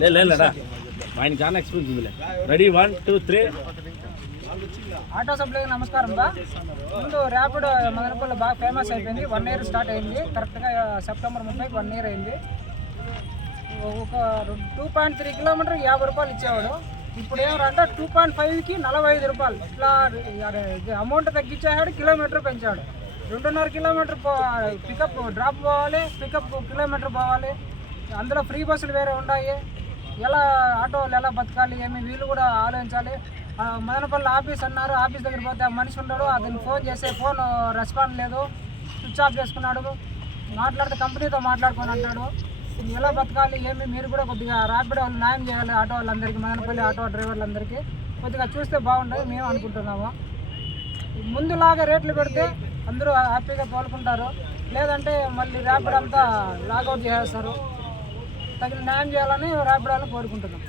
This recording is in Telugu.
లే ఆయన చాలా ఎక్స్పీరియన్స్ ఉందిలే. Ready one two three auto supply నమస్కారం బా ముందు ర్యాపిడ్ మదనపల్లి బాగా ఫేమస్ అయిపోయింది. వన్ ఇయర్ స్టార్ట్ అయింది. కరెక్ట్గా సెప్టెంబర్ ముప్పైకి వన్ ఇయర్ అయింది. ఒక టూ పాయింట్ త్రీ కిలోమీటర్ యాభై రూపాయలు ఇచ్చేవాడు. ఇప్పుడు ఏమంటే టూ పాయింట్ ఫైవ్కి నలభై ఐదు రూపాయలు. ఇట్లా అమౌంట్ తగ్గించేవాడు కిలోమీటర్ పెంచాడు. రెండున్నర కిలోమీటర్ పో పికప్ డ్రాప్ పోవాలి పికప్ కిలోమీటర్ పోవాలి. అందులో ఫ్రీ బస్సులు వేరే ఉన్నాయి ఎలా ఆటో వాళ్ళు ఎలా బతకాలి ఏమి వీళ్ళు కూడా ఆలోచించాలి. మదనపల్లి ఆఫీస్ అన్నారు. ఆఫీస్ దగ్గర పోతే ఆ మనిషి ఉన్నాడు. అతను ఫోన్ చేస్తే ఫోన్ రెస్పాండ్ లేదు. స్విచ్ ఆఫ్ చేసుకున్నాడు. మాట్లాడితే కంపెనీతో మాట్లాడుకొని అంటాడు. ఎలా బతకాలి ఏమి మీరు కూడా కొద్దిగా ర్యాపిడ్ వాళ్ళు న్యాయం చేయాలి ఆటో వాళ్ళందరికీ మదనపల్లి ఆటో డ్రైవర్లందరికీ. కొద్దిగా చూస్తే బాగుంటుంది మేము అనుకుంటున్నాము. ముందులాగా రేట్లు పెడితే అందరూ హ్యాపీగా తోలుకుంటారు. లేదంటే మళ్ళీ ర్యాపిడ్ అంతా లాగౌట్ చేసేస్తారు. తగిన న్యాయం చేయాలని రాయపడాలని కోరుకుంటున్నాం.